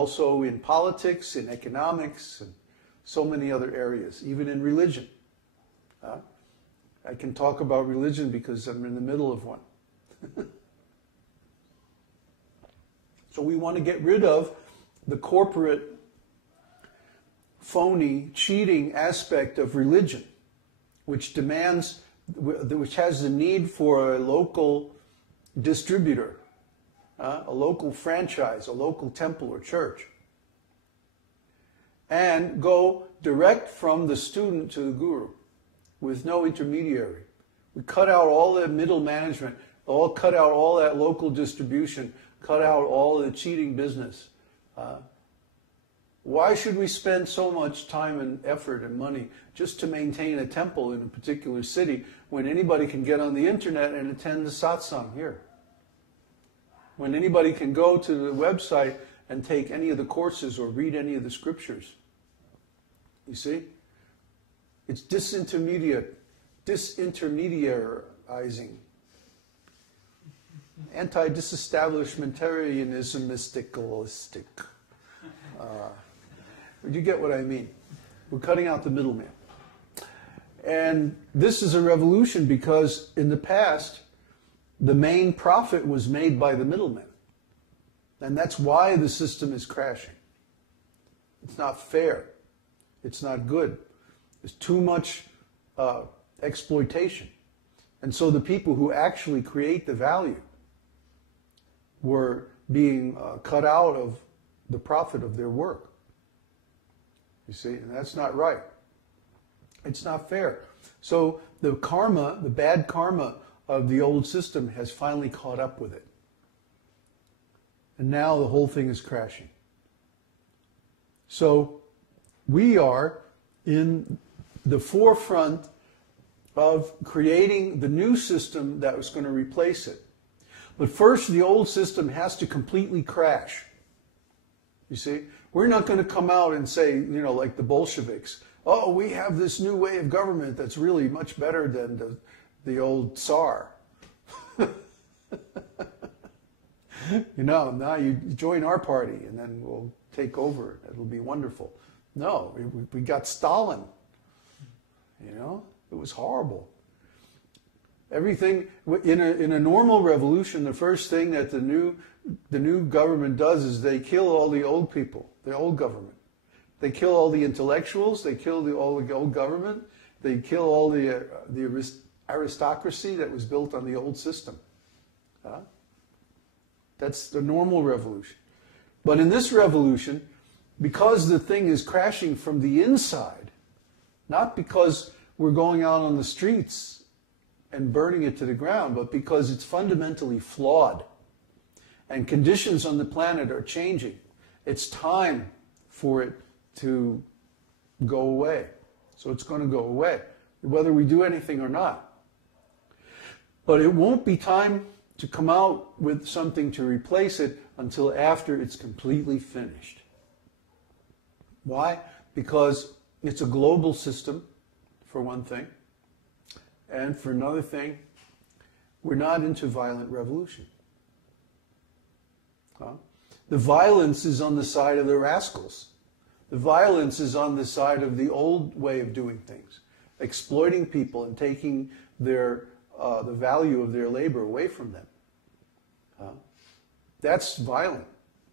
also in politics, in economics, and so many other areas, even in religion. I can talk about religion because I'm in the middle of one. So we want to get rid of the corporate, phony, cheating aspect of religion, which demands, which has the need for a local distributor, a local franchise, a local temple or church, and go direct from the student to the guru with no intermediary. We cut out all the middle management, cut out all that local distribution, cut out all the cheating business. Why should we spend so much time and effort and money just to maintain a temple in a particular city when anybody can get on the internet and attend the satsang here? When anybody can go to the website and take any of the courses or read any of the scriptures? You see? It's disintermediarizing. Anti-disestablishmentarianism, mysticalistic. You get what I mean? We're cutting out the middleman. And this is a revolution because in the past, the main profit was made by the middleman. And that's why the system is crashing. It's not fair. It's not good. There's too much exploitation. And so the people who actually create the value were being cut out of the profit of their work. You see, and that's not right. It's not fair. So the karma, the bad karma of the old system has finally caught up with it. And now the whole thing is crashing. So we are in the forefront of creating the new system that was going to replace it. But first, the old system has to completely crash. You see? We're not going to come out and say, you know, like the Bolsheviks, oh, we have this new way of government that's really much better than the old Tsar. You know, now you join our party and then we'll take over. It'll be wonderful. No, we got Stalin. You know, it was horrible. Everything in a normal revolution, the first thing that the new government does is they kill all the old people, the old government. They kill all the intellectuals. They kill all the old government. They kill all the aristocracy that was built on the old system. That's the normal revolution. But in this revolution, because the thing is crashing from the inside, not because we're going out on the streets and burning it to the ground, but because it's fundamentally flawed. And conditions on the planet are changing. It's time for it to go away. So it's going to go away, whether we do anything or not. But it won't be time to come out with something to replace it until after it's completely finished. Why? Because it's a global system, for one thing. And for another thing, we're not into violent revolution. The violence is on the side of the rascals. The violence is on the side of the old way of doing things, exploiting people and taking the value of their labor away from them. That's violent.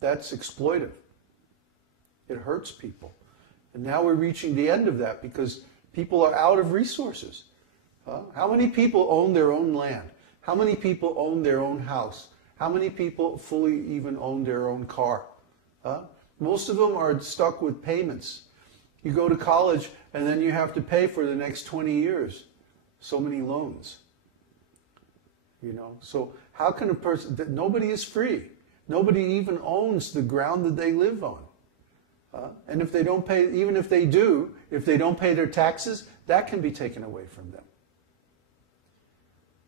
That's exploitive. It hurts people. And now we're reaching the end of that because people are out of resources. How many people own their own land? How many people own their own house? How many people fully even own their own car? Most of them are stuck with payments. You go to college and then you have to pay for the next 20 years. So many loans. You know, so how can a person, nobody is free. Nobody even owns the ground that they live on. And if they don't pay, even if they do, if they don't pay their taxes, that can be taken away from them.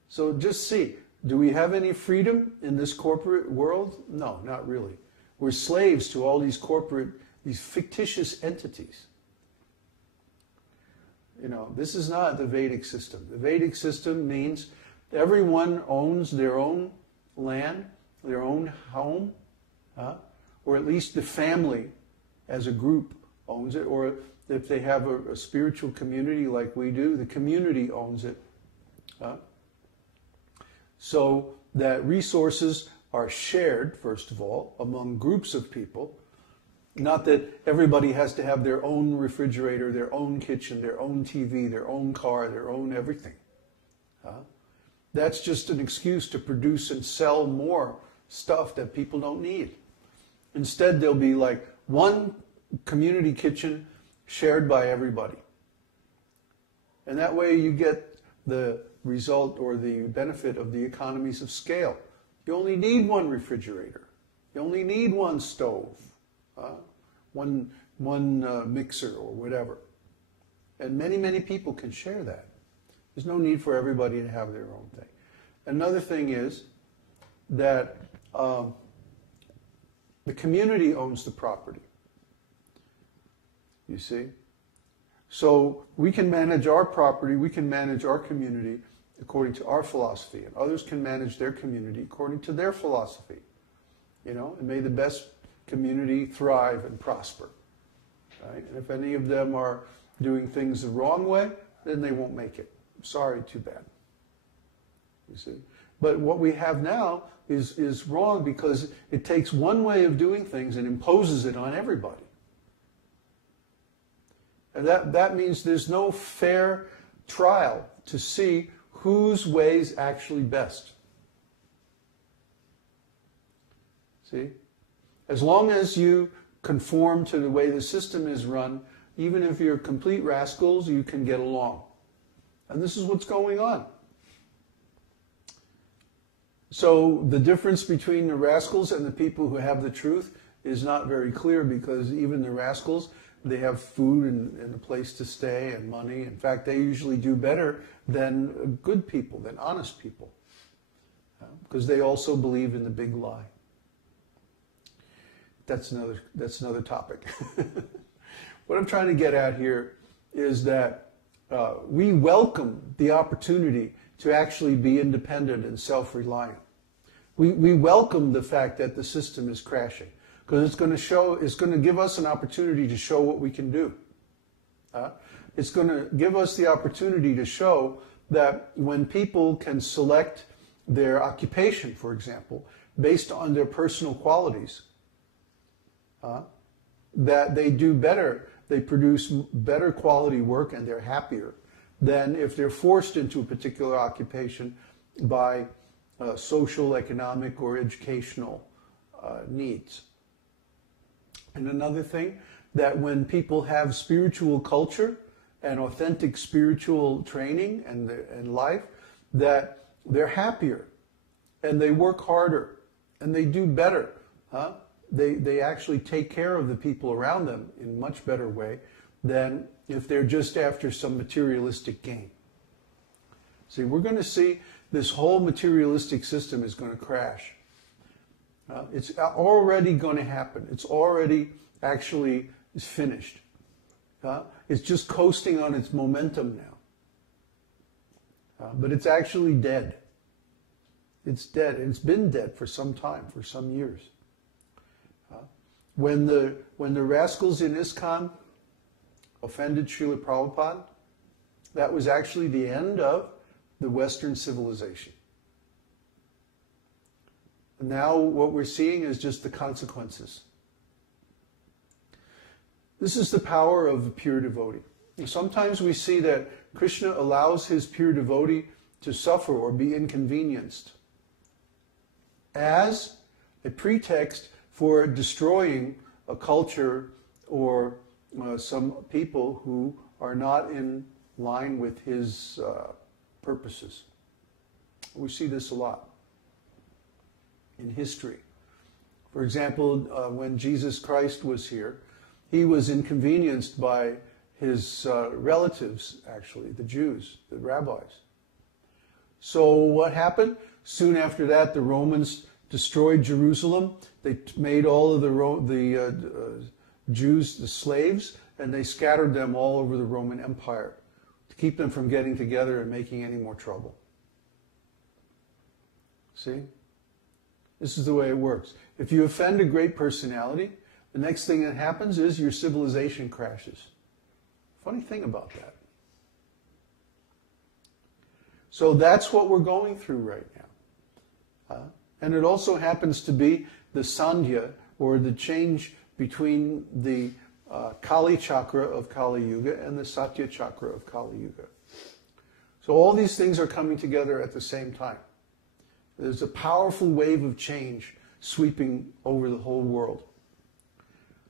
So just see, do we have any freedom in this corporate world? No, not really. We're slaves to all these corporate, these fictitious entities. You know, this is not the Vedic system. The Vedic system means everyone owns their own land, their own home. or at least the family as a group owns it, or if they have a spiritual community like we do, the community owns it. So that resources are shared, first of all, among groups of people. Not that everybody has to have their own refrigerator, their own kitchen, their own TV, their own car, their own everything. That's just an excuse to produce and sell more stuff that people don't need. Instead, there'll be like one community kitchen shared by everybody. And that way you get the result or the benefit of the economies of scale. You only need one refrigerator. You only need one stove, one mixer or whatever. And many, many people can share that. There's no need for everybody to have their own thing. Another thing is that the community owns the property. You see? So we can manage our property, we can manage our community according to our philosophy, and others can manage their community according to their philosophy. You know, and may the best community thrive and prosper. Right? And if any of them are doing things the wrong way, then they won't make it. Sorry, too bad. You see? But what we have now is wrong because it takes one way of doing things and imposes it on everybody. And that means there's no fair trial to see whose way is actually best. See? As long as you conform to the way the system is run, even if you're complete rascals, you can get along. And this is what's going on. So the difference between the rascals and the people who have the truth is not very clear, because even the rascals, they have food and a place to stay and money. In fact, they usually do better than good people, than honest people, because they also believe in the big lie. That's another topic. What I'm trying to get at here is that we welcome the opportunity to actually be independent and self-reliant. We welcome the fact that the system is crashing, because it's going to give us an opportunity to show what we can do. It's going to give us the opportunity to show that when people can select their occupation, for example, based on their personal qualities, that they do better, they produce better quality work, and they're happier than if they're forced into a particular occupation by social, economic, or educational needs. And another thing, that when people have spiritual culture and authentic spiritual training and life, that they're happier and they work harder and they do better. They actually take care of the people around them in a much better way than if they're just after some materialistic gain. See, we're going to see this whole materialistic system is going to crash. It's already going to happen. It's already actually finished. It's just coasting on its momentum now. But it's actually dead. It's dead. It's been dead for some time, for some years. When the rascals in ISKCON offended Srila Prabhupada, that was actually the end of the Western civilization. And now what we're seeing is just the consequences. This is the power of the pure devotee. And sometimes we see that Krishna allows his pure devotee to suffer or be inconvenienced as a pretext for destroying a culture or some people who are not in line with his purposes. We see this a lot in history. For example, when Jesus Christ was here, he was inconvenienced by his relatives, actually, the Jews, the rabbis. So what happened? Soon after that, the Romans destroyed Jerusalem. They made all of the Jews the slaves, and they scattered them all over the Roman Empire to keep them from getting together and making any more trouble. See? This is the way it works. If you offend a great personality, the next thing that happens is your civilization crashes. Funny thing about that. So that's what we're going through right now. And it also happens to be the Sandhya, or the change between the Kali chakra of Kali Yuga and the Satya chakra of Kali Yuga. So all these things are coming together at the same time. There's a powerful wave of change sweeping over the whole world.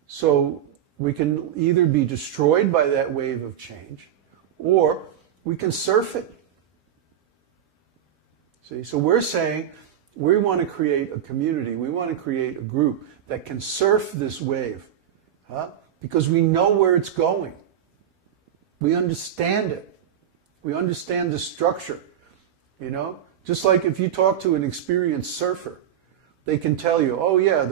So we can either be destroyed by that wave of change, or we can surf it. See, so we're saying we want to create a community, we want to create a group that can surf this wave, because we know where it's going. We understand it. We understand the structure, you know? Just like if you talk to an experienced surfer, they can tell you, oh yeah, the